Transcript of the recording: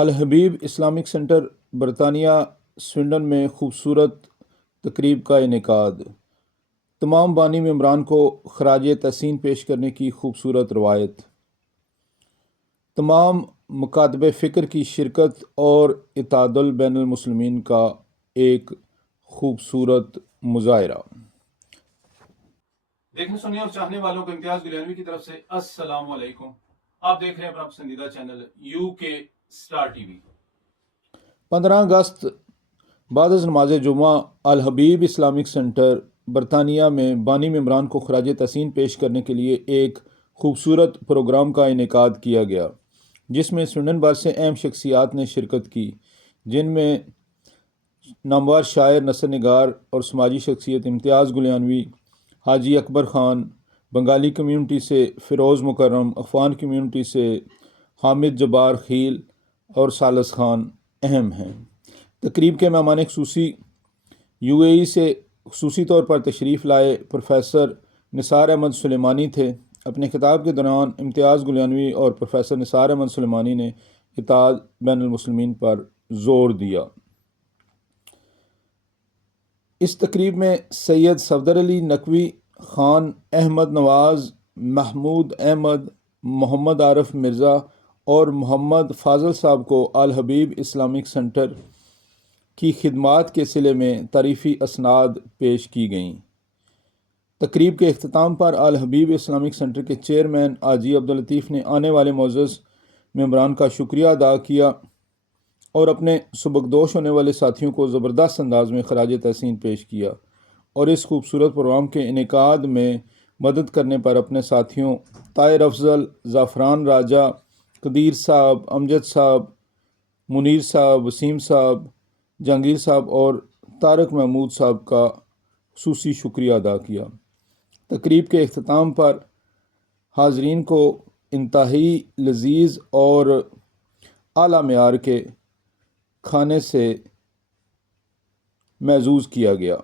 الحبیب Islamic centre برطانیہ Sweden میں خوبصورت تقریب کا انعقاد۔ تمام بانی ممبران کو خراج تحسین پیش کرنے کی خوبصورت روایت۔ تمام مکاتب فکر کی شرکت اور اتحاد بین المسلمین کا ایک خوبصورت مظاہرہ۔ دیکھنے سننے اور چاہنے والوں کو امتیاز گلیانوی کی طرف سے السلام علیکم۔ آپ دیکھ رہے ہیں اپنا پسندیدہ channel UK star T V. 15 اگست بعد از نماز جمعہ الحبیب اسلامک سینٹر برطانیہ میں بانی ممبران کو خراج تحسین پیش کرنے کے لیے ایک خوبصورت پروگرام کا انعقاد کیا گیا، جس میں سویڈن بھر سے اہم شخصیات نے شرکت کی، جن میں نامور شاعر، نثر نگار اور سماجی شخصیت امتیاز گلیانوی، حاجی اکبر خان، بنگالی کمیونٹی سے فیروز مکرم، افغان کمیونٹی سے حامد جبار خیل اور ثالث خان اہم ہیں۔ تقریب کے مہمان خصوصی UAE سے خصوصی طور پر تشریف لائے پروفیسر نثار احمد سلیمانی تھے۔ اپنے خطاب کے دوران امتیاز گلیانوی اور پروفیسر نثار احمد سلیمانی نے اتحاد بین المسلمین پر زور دیا۔ اس تقریب میں سید صفدر علی نقوی، خان احمد نواز، محمود احمد، محمد عارف مرزا اور محمد فاضل صاحب کو الحبیب اسلامک سینٹر کی خدمات کے صلے میں تعریفی اسناد پیش کی گئیں۔ تقریب کے اختتام پر الحبیب اسلامک سینٹر کے چیئرمین حاجی عبداللطیف نے آنے والے معزز ممبران کا شکریہ ادا کیا اور اپنے سبکدوش ہونے والے ساتھیوں کو زبردست انداز میں خراج تحسین پیش کیا، اور اس خوبصورت پروگرام کے انعقاد میں مدد کرنے پر اپنے ساتھیوں طاہر افضل، زعفران راجہ، قدیر صاحب، امجد صاحب، منیر صاحب، وسیم صاحب، جہانگیر صاحب اور طارق محمود صاحب کا خصوصی شکریہ ادا کیا۔ تقریب کے اختتام پر حاضرین کو انتہائی لذیذ اور اعلیٰ معیار کے کھانے سے معزوز کیا گیا۔